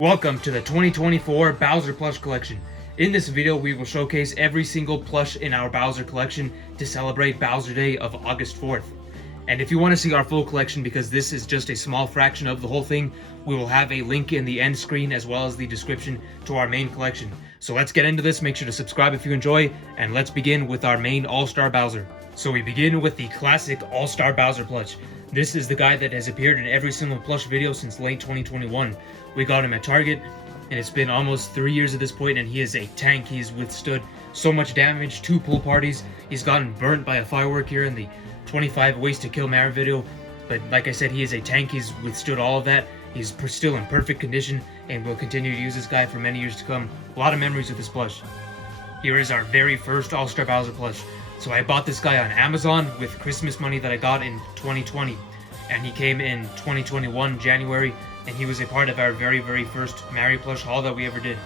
Welcome to the 2024 Bowser Plush Collection. In this video, we will showcase every single plush in our Bowser collection to celebrate Bowser Day of August 4th. And if you want to see our full collection, because this is just a small fraction of the whole thing, we will have a link in the end screen as well as the description to our main collection. So let's get into this, make sure to subscribe if you enjoy, and let's begin with our main All-Star Bowser. So we begin with the classic All-Star Bowser plush. This is the guy that has appeared in every single plush video since late 2021. We got him at Target, and it's been almost 3 years at this point, and he is a tank. He's withstood so much damage, 2 pool parties. He's gotten burnt by a firework here in the 25 Ways to Kill Mara video, but like I said, he is a tank. He's withstood all of that. He's still in perfect condition, and we'll continue to use this guy for many years to come. A lot of memories with this plush. Here is our very first All-Star Bowser plush. So I bought this guy on Amazon with Christmas money that I got in 2020, and he came in 2021 January, and he was a part of our very first Mario plush haul that we ever did.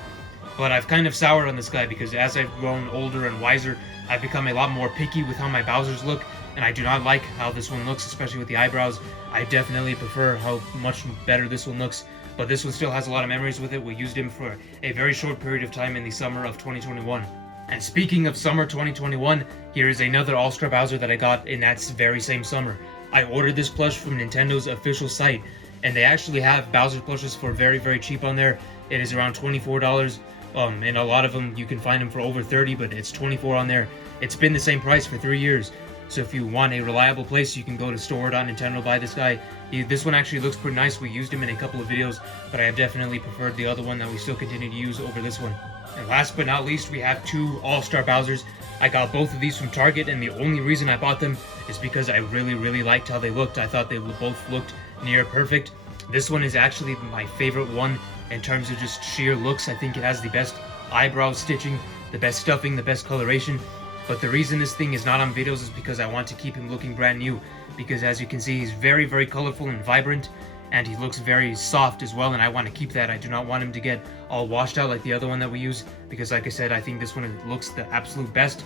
But I've kind of soured on this guy because as I've grown older and wiser, I've become a lot more picky with how my Bowsers look, and I do not like how this one looks, especially with the eyebrows. I definitely prefer how much better this one looks, but this one still has a lot of memories with it. We used him for a very short period of time in the summer of 2021. And speaking of summer 2021, here is another All-Star Bowser that I got in that very same summer. I ordered this plush from Nintendo's official site, and they actually have Bowser plushes for very cheap on there. It is around $24, and a lot of them you can find them for over $30, but it's $24 on there. It's been the same price for 3 years. So if you want a reliable place, you can go to store.nintendo, buy this guy. This one actually looks pretty nice. We used him in a couple of videos, but I have definitely preferred the other one that we still continue to use over this one. And last but not least, we have 2 All-Star Bowsers. I got both of these from Target, and the only reason I bought them is because I really liked how they looked. I thought they both looked near perfect. This one is actually my favorite one in terms of just sheer looks. I think it has the best eyebrow stitching, the best stuffing, the best coloration. But the reason this thing is not on videos is because I want to keep him looking brand new. Because as you can see, he's very colorful and vibrant, and he looks very soft as well, and I want to keep that. I do not want him to get all washed out like the other one that we use, because like I said, I think this one looks the absolute best.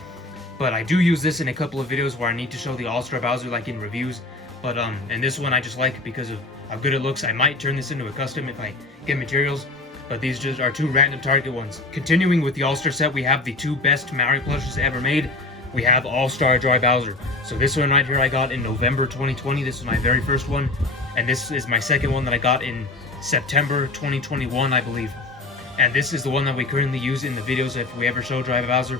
But I do use this in a couple of videos where I need to show the All-Star Bowser, like in reviews. But and this one I just like because of how good it looks. I might turn this into a custom if I get materials, but these just are 2 random Target ones. Continuing with the All-Star set, we have the 2 best Mario plushes ever made. We have All-Star Dry Bowser. So this one right here I got in November 2020. This is my very first one, and this is my second one that I got in September 2021, I believe. And this is the one that we currently use in the videos if we ever show Dry Bowser.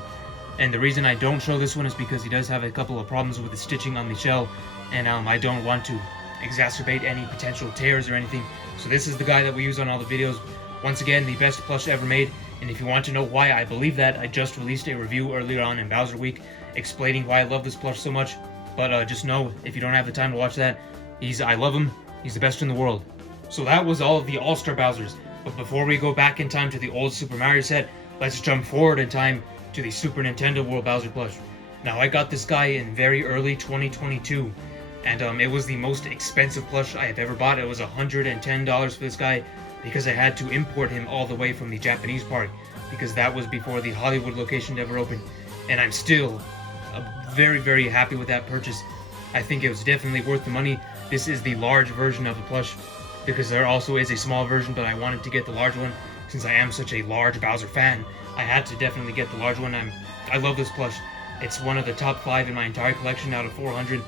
And the reason I don't show this one is because he does have a couple of problems with the stitching on the shell, and I don't want to exacerbate any potential tears or anything. So this is the guy that we use on all the videos. Once again, the best plush ever made. And if you want to know why I believe that, I just released a review earlier on in Bowser Week explaining why I love this plush so much. But just know, if you don't have the time to watch that, I love him. He's the best in the world. So that was all of the All-Star Bowsers. But before we go back in time to the old Super Mario set, let's jump forward in time to the Super Nintendo World Bowser plush. Now, I got this guy in very early 2022, and it was the most expensive plush I have ever bought. It was $110 for this guy, because I had to import him all the way from the Japanese part, because that was before the Hollywood location ever opened. And I'm still very happy with that purchase. I think it was definitely worth the money. This is the large version of the plush, because there also is a small version, but I wanted to get the large one since I am such a large Bowser fan. I had to definitely get the large one. I love this plush. It's one of the top 5 in my entire collection out of 400.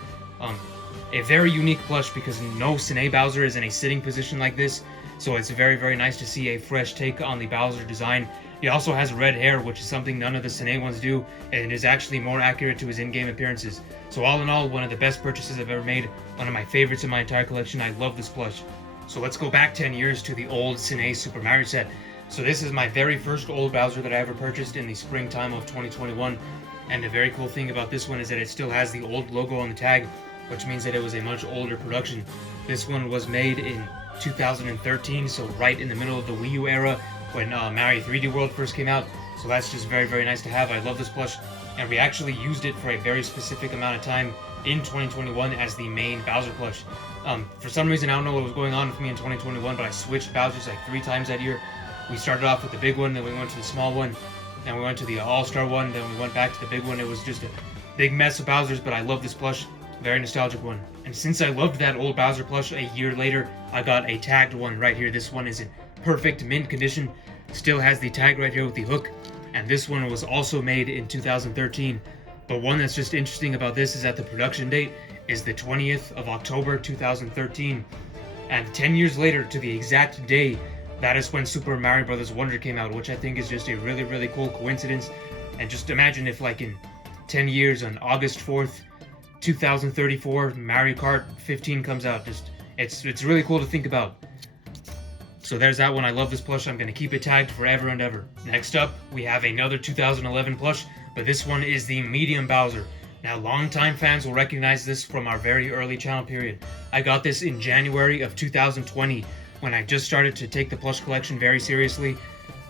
A very unique plush because no Sine Bowser is in a sitting position like this, so it's very nice to see a fresh take on the Bowser design. He also has red hair, which is something none of the Sine ones do, and it is actually more accurate to his in-game appearances. So all in all, one of the best purchases I've ever made, one of my favorites in my entire collection. I love this plush. So let's go back 10 years to the old Sine Super Mario set. So this is my very first old Bowser that I ever purchased in the springtime of 2021, and the very cool thing about this one is that it still has the old logo on the tag, which means that it was a much older production. This one was made in 2013, so right in the middle of the Wii U era when Mario 3D World first came out. So that's just very nice to have. I love this plush, and we actually used it for a very specific amount of time in 2021 as the main Bowser plush. For some reason, I don't know what was going on with me in 2021, but I switched Bowsers like 3 times that year. We started off with the big one, then we went to the small one, then we went to the All-Star one, then we went back to the big one. It was just a big mess of Bowsers, but I love this plush. Very nostalgic one. And since I loved that old Bowser plush, a year later, I got a tagged one right here. This one is in perfect mint condition. Still has the tag right here with the hook. And this one was also made in 2013. But one that's just interesting about this is that the production date is the 20th of October 2013. And 10 years later, to the exact day, that is when Super Mario Bros. Wonder came out, which I think is just a really, really cool coincidence. And just imagine if, like, in 10 years, on August 4th, 2034, Mario Kart 15 comes out. Just, it's really cool to think about. So there's that one. I love this plush. I'm going to keep it tagged forever and ever. Next up, we have another 2011 plush, but this one is the medium Bowser. Now, longtime fans will recognize this from our very early channel period. I got this in January of 2020, when I just started to take the plush collection very seriously.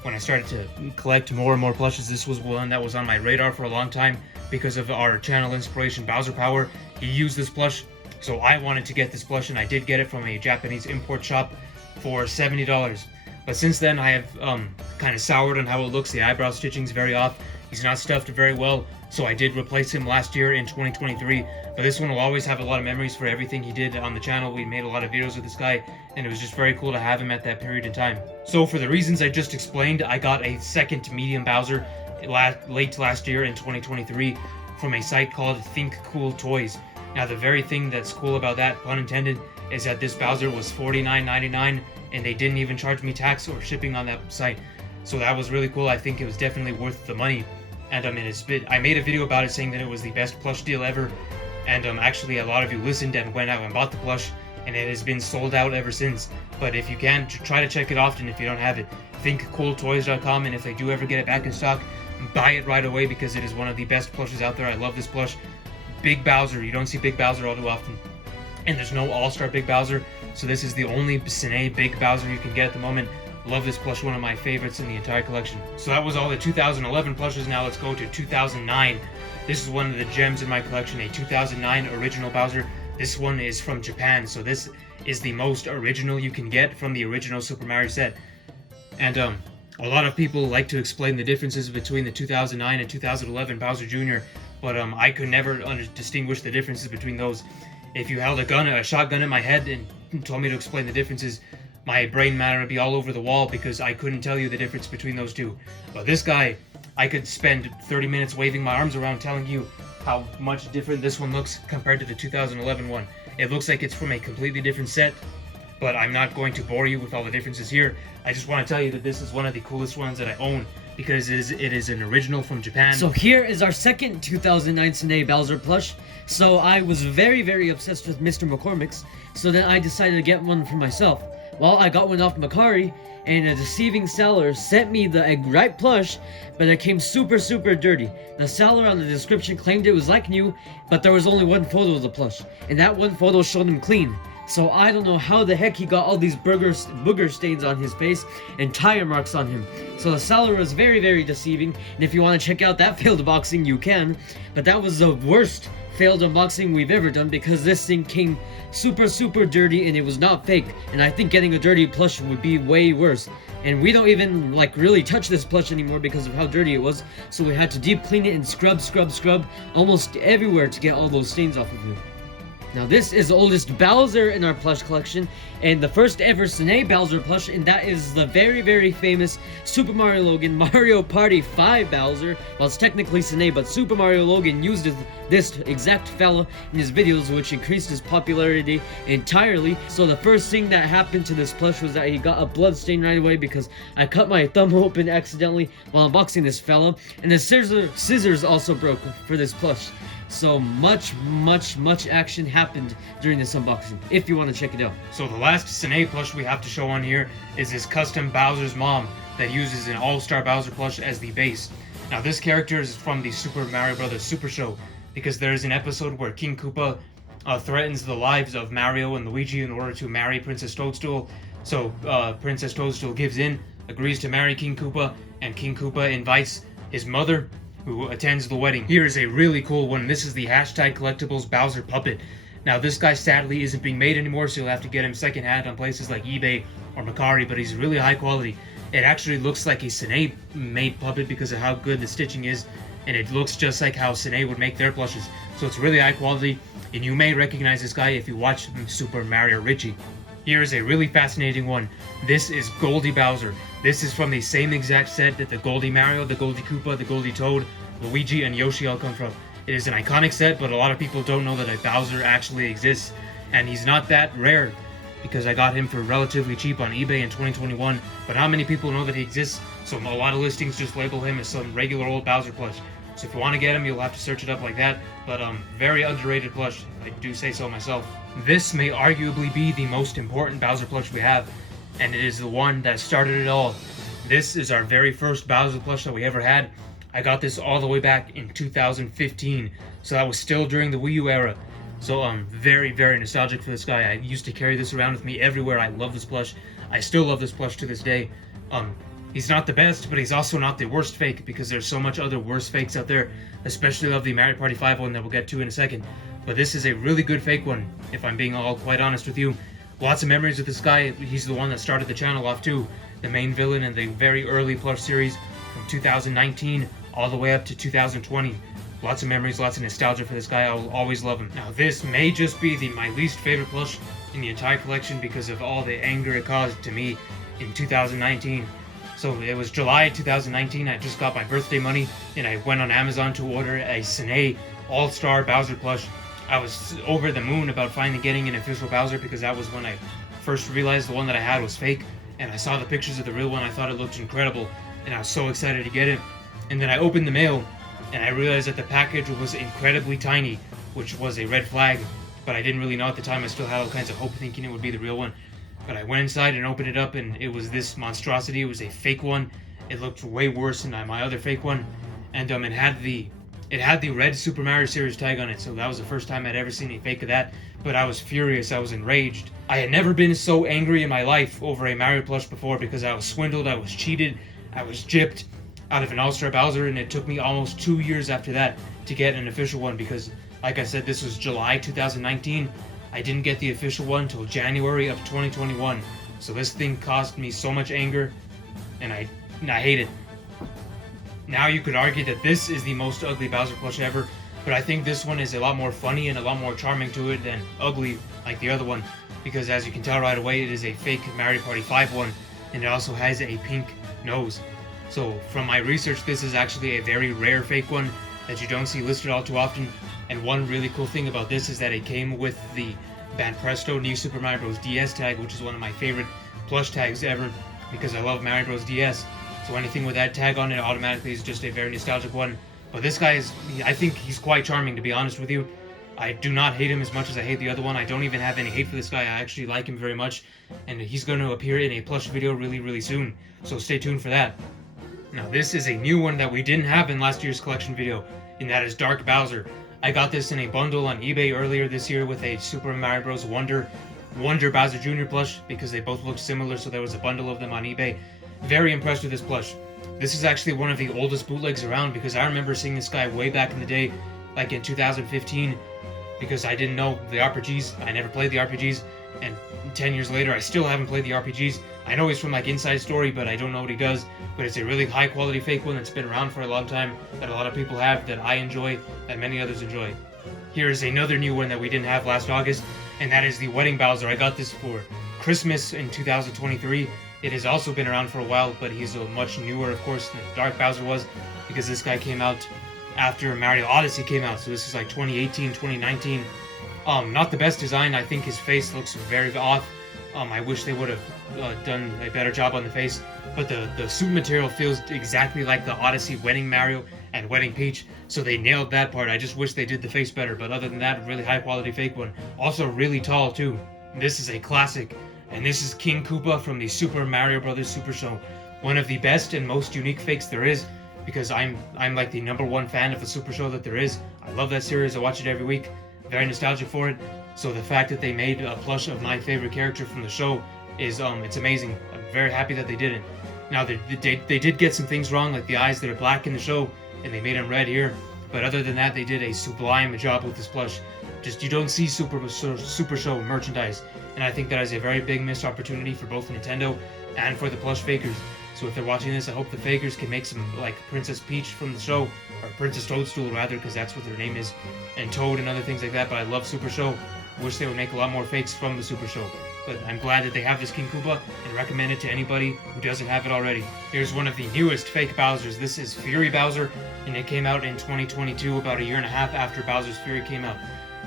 When I started to collect more and more plushes, this was one that was on my radar for a long time because of our channel inspiration, Bowser Power. He used this plush, so I wanted to get this plush, and I did get it from a Japanese import shop for $70. But since then, I have kind of soured on how it looks. The eyebrow stitching's very off. He's not stuffed very well, so I did replace him last year in 2023. But this one will always have a lot of memories for everything he did on the channel. We made a lot of videos with this guy, and it was just very cool to have him at that period in time. So for the reasons I just explained, I got a second medium Bowser late last year in 2023 from a site called Think Cool Toys. Now, the very thing that's cool about that, pun intended, is that this Bowser was $49.99, and they didn't even charge me tax or shipping on that site. So that was really cool. I think it was definitely worth the money. And I made a video about it saying that it was the best plush deal ever. And actually, a lot of you listened and went out and bought the plush, and it has been sold out ever since. But if you can, try to check it often if you don't have it. ThinkCoolToys.com, and if they do ever get it back in stock, buy it right away because it is one of the best plushes out there. I love this plush. Big Bowser. You don't see Big Bowser all too often. And there's no All-Star Big Bowser, so this is the only Cine Big Bowser you can get at the moment. Love this plush, one of my favorites in the entire collection. So that was all the 2011 plushes. Now let's go to 2009. This is one of the gems in my collection, a 2009 original Bowser. This one is from Japan, so this is the most original you can get from the original Super Mario set. And a lot of people like to explain the differences between the 2009 and 2011 Bowser Jr., but I could never distinguish the differences between those. If you held a shotgun at my head and told me to explain the differences, my brain matter would be all over the wall because I couldn't tell you the difference between those two. But this guy, I could spend 30 minutes waving my arms around telling you how much different this one looks compared to the 2011 one. It looks like it's from a completely different set, but I'm not going to bore you with all the differences here. I just want to tell you that this is one of the coolest ones that I own because it is an original from Japan. So here is our second 2009 Cine Bowser plush. So I was very, very obsessed with Mr. McCormick's, so then I decided to get one for myself. Well, I got one off Macari, and a deceiving seller sent me the right plush, but it came super, super dirty. The seller on the description claimed it was like new, but there was only one photo of the plush, and that one photo showed him clean. So I don't know how the heck he got all these booger stains on his face and tire marks on him. So the seller was very, very deceiving, and if you want to check out that failed unboxing, you can. But that was the worst failed unboxing we've ever done because this thing came super, super dirty and it was not fake. And I think getting a dirty plush would be way worse. And we don't even like really touch this plush anymore because of how dirty it was. So we had to deep clean it and scrub almost everywhere to get all those stains off of it. Now this is the oldest Bowser in our plush collection, and the first ever Cine Bowser plush, and that is the very, very famous Super Mario Logan Mario Party 5 Bowser. Well, it's technically Cine, but Super Mario Logan used this exact fella in his videos, which increased his popularity entirely. So the first thing that happened to this plush was that he got a blood stain right away because I cut my thumb open accidentally while unboxing this fella, and the scissors also broke for this plush. So much action happened during this unboxing, if you want to check it out. So the last Cine plush we have to show on here is this custom Bowser's mom that uses an All-Star Bowser plush as the base. Now this character is from the Super Mario Bros. Super Show, because there is an episode where King Koopa threatens the lives of Mario and Luigi in order to marry Princess Toadstool. So Princess Toadstool gives in, agrees to marry King Koopa, and King Koopa invites his mother, who attends the wedding. Here is a really cool one. This is the hashtag collectibles Bowser puppet. Now this guy sadly isn't being made anymore, so you'll have to get him secondhand on places like eBay or Macari, but he's really high quality. It actually looks like a Cine made puppet because of how good the stitching is, and it looks just like how Cine would make their plushes. So it's really high quality, and you may recognize this guy if you watch Super Mario Richie. Here is a really fascinating one. This is Goldie Bowser. This is from the same exact set that the Goldie Mario, the Goldie Koopa, the Goldie Toad, Luigi, and Yoshi all come from. It is an iconic set, but a lot of people don't know that a Bowser actually exists, and he's not that rare because I got him for relatively cheap on eBay in 2021, but not many people know that he exists, so a lot of listings just label him as some regular old Bowser plush. So if you want to get him, you'll have to search it up like that, but very underrated plush, I do say so myself. This may arguably be the most important Bowser plush we have, and it is the one that started it all. This is our very first Bowser plush that we ever had. I got this all the way back in 2015, so that was still during the Wii U era. So I'm very, very nostalgic for this guy. I used to carry this around with me everywhere. I love this plush. I still love this plush to this day. He's not the best, but he's also not the worst fake, because there's so much other worse fakes out there, especially of the Mario Party 5 one that we'll get to in a second. But this is a really good fake one, if I'm being all quite honest with you. Lots of memories with this guy. He's the one that started the channel off too, the main villain in the very early plush series from 2019 all the way up to 2020. Lots of memories, lots of nostalgia for this guy. I'll always love him. Now this may just be my least favorite plush in the entire collection because of all the anger it caused to me in 2019. So it was July 2019, I just got my birthday money, and I went on Amazon to order a Cine All-Star Bowser plush. I was over the moon about finally getting an official Bowser, because that was when I first realized the one that I had was fake, and I saw the pictures of the real one. I thought it looked incredible, and I was so excited to get it. And then I opened the mail, and I realized that the package was incredibly tiny, which was a red flag, but I didn't really know at the time. I still had all kinds of hope thinking it would be the real one. But I went inside and opened it up, and it was this monstrosity. It was a fake one. It looked way worse than my other fake one, and it had the red Super Mario Series tag on it. So that was the first time I'd ever seen a fake of that. But I was furious. I was enraged. I had never been so angry in my life over a Mario plush before, because I was swindled. I was cheated. I was gypped out of an All-Star Bowser, and it took me almost 2 years after that to get an official one, because, like I said, this was July 2019. I didn't get the official one until January of 2021. So this thing caused me so much anger, and I hate it. Now you could argue that this is the most ugly Bowser plush ever, but I think this one is a lot more funny and a lot more charming to it than ugly like the other one, because as you can tell right away, it is a fake Mario Party 5 one, and it also has a pink nose. So from my research, this is actually a very rare fake one that you don't see listed all too often. And one really cool thing about this is that it came with the Banpresto New Super Mario Bros. DS tag, which is one of my favorite plush tags ever, because I love Mario Bros. DS. So anything with that tag on it automatically is just a very nostalgic one. But this guy I think he's quite charming, to be honest with you. I do not hate him as much as I hate the other one. I don't even have any hate for this guy. I actually like him very much. And he's going to appear in a plush video really, really soon. So stay tuned for that. Now this is a new one that we didn't have in last year's collection video, and that is Dark Bowser. I got this in a bundle on eBay earlier this year with a Super Mario Bros. Wonder Bowser Jr. plush, because they both looked similar, so there was a bundle of them on eBay. Very impressed with this plush. This is actually one of the oldest bootlegs around, because I remember seeing this guy way back in the day, like in 2015, because I didn't know the RPGs. I never played the RPGs, and 10 years later I still haven't played the RPGs. I know he's from like Inside Story, but I don't know what he does. But it's a really high quality fake one that's been around for a long time, that a lot of people have, that I enjoy, that many others enjoy. Here is another new one that we didn't have last August, and that is the Wedding Bowser. I got this for Christmas in 2023. It has also been around for a while, but he's a much newer, of course, than Dark Bowser was, because this guy came out after Mario Odyssey came out, so this is like 2018, 2019. Not the best design. I think his face looks very off. I wish they would have done a better job on the face, but the suit material feels exactly like the Odyssey Wedding Mario and Wedding Peach, so they nailed that part. I just wish they did the face better, but other than that, really high quality fake one. Also really tall too. This is a classic, and this is King Koopa from the Super Mario Bros. Super Show. One of the best and most unique fakes there is, because I'm like the #1 fan of the Super Show that there is. I love that series. I watch it every week. Very nostalgic for it. So the fact that they made a plush of my favorite character from the show is it's amazing. I'm very happy that they did it. Now they did get some things wrong, like the eyes that are black in the show, and they made them red here. But other than that, they did a sublime job with this plush. Just you don't see Super Show merchandise, and I think that is a very big missed opportunity for both Nintendo and for the plush fakers. So if they're watching this, I hope the fakers can make some, like Princess Peach from the show, or Princess Toadstool rather, because that's what their name is, and Toad and other things like that. But I love Super Show. Wish they would make a lot more fakes from the Super Show. but I'm glad that they have this King Koopa and recommend it to anybody who doesn't have it already. Here's one of the newest fake Bowsers. This is Fury Bowser, and it came out in 2022, about a year and a half after Bowser's Fury came out.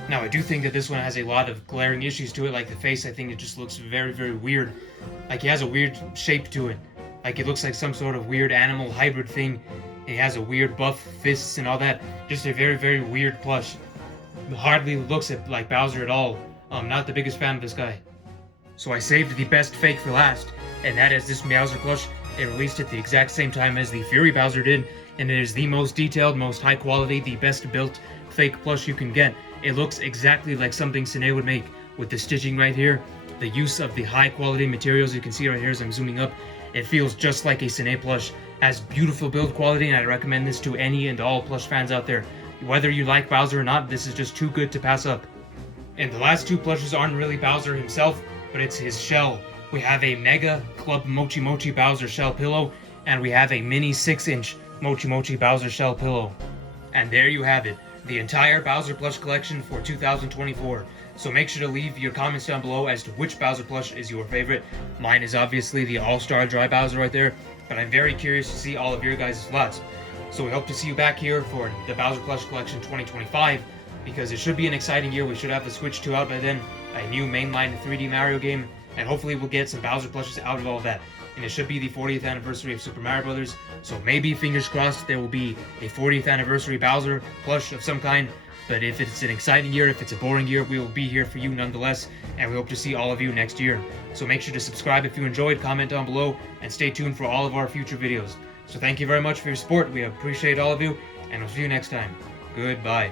Now, I do think that this one has a lot of glaring issues to it, like the face. I think it just looks very, very weird. Like, he has a weird shape to it. Like, it looks like some sort of weird animal hybrid thing. And he has a weird buff fists and all that. Just a very, very weird plush. Hardly looks like Bowser at all. I'm not the biggest fan of this guy. So I saved the best fake for last, and that is this Meowser plush. It released at the exact same time as the Fury Bowser did, and it is the most detailed, most high quality, the best built fake plush you can get. It looks exactly like something Sine would make, with the stitching right here, the use of the high quality materials you can see right here as I'm zooming up. It feels just like a Sine plush, has beautiful build quality, and I recommend this to any and all plush fans out there. Whether you like Bowser or not, this is just too good to pass up. And the last two plushes aren't really Bowser himself, but it's his shell. We have a Mega Club Mochi Mochi Bowser shell pillow, and we have a mini 6-inch Mochi Mochi Bowser shell pillow. And there you have it, the entire Bowser plush collection for 2024. So make sure to leave your comments down below as to which Bowser plush is your favorite. Mine is obviously the All-Star Dry Bowser right there, but I'm very curious to see all of your guys' thoughts. So we hope to see you back here for the Bowser plush collection 2025, because it should be an exciting year. We should have the Switch 2 out by then, a new mainline 3D Mario game, and hopefully we'll get some Bowser plushes out of all of that. And it should be the 40th anniversary of Super Mario Brothers, so maybe, fingers crossed, there will be a 40th anniversary Bowser plush of some kind. But if it's an exciting year, if it's a boring year, we will be here for you nonetheless, and we hope to see all of you next year. So make sure to subscribe if you enjoyed, comment down below, and stay tuned for all of our future videos. So thank you very much for your support, we appreciate all of you, and we'll see you next time. Goodbye.